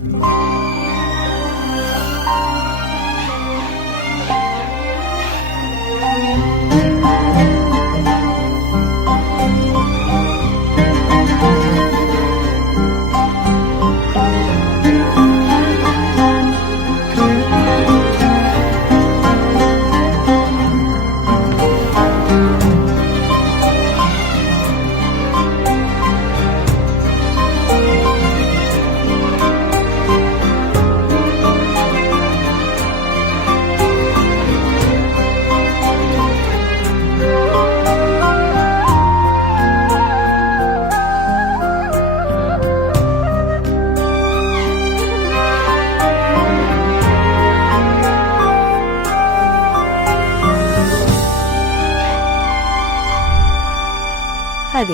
هذه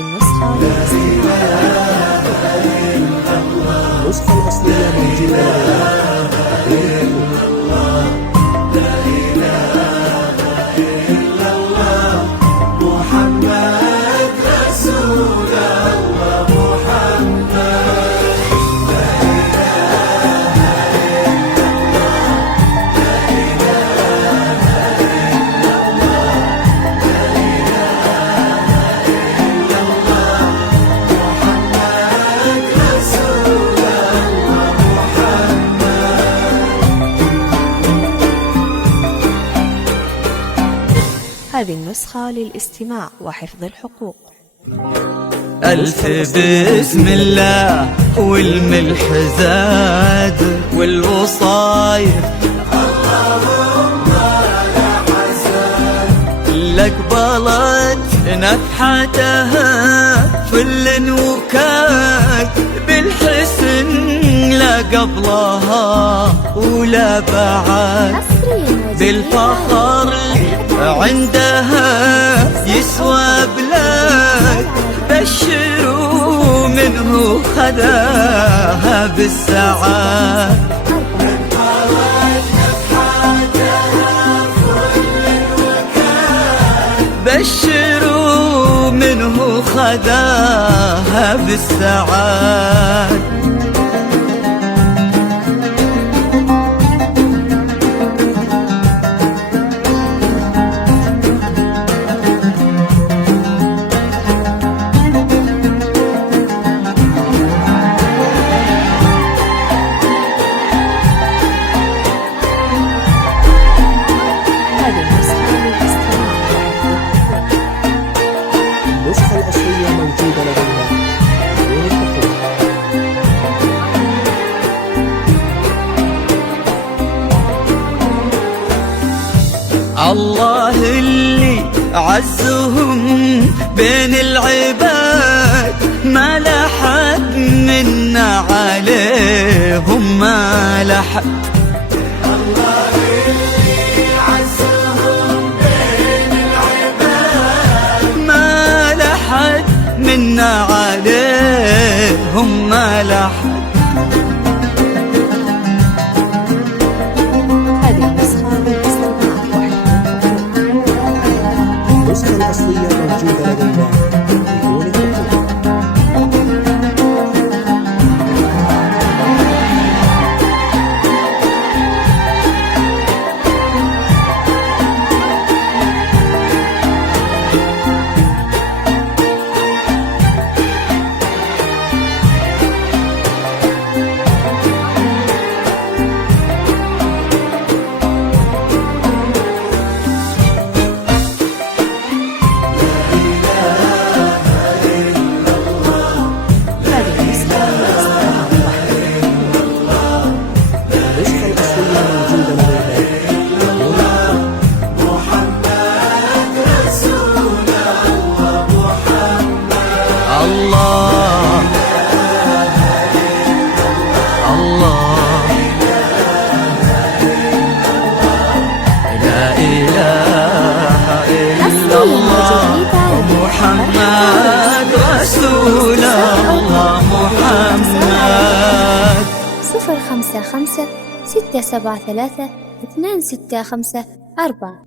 النسخة النسخة الأصلية موجودة محمد رسول الله هذه النسخة للاستماع وحفظ الحقوق. ألف بسم الله والملح زاد والوصايف اللهم لا حزن لقبلت نفحتها فل وكاد بالحسن لا قبلها ولا بعد بالفخر عندها يسوى بلاد بشروا منه خذاها بالسعاد بشروا منه خذاها بالسعاد النسخة الأصلية موجودة لدينا الله اللي عزهم بين العباد ما لحد منا عليهم ما لحد الله اللي عزهم بين العباد ما لحد منا عليهم ما لحد النسخة الأصلية موجودة لدينا بدون الحقوق. محمد رسول الله محمد 055 673 265 4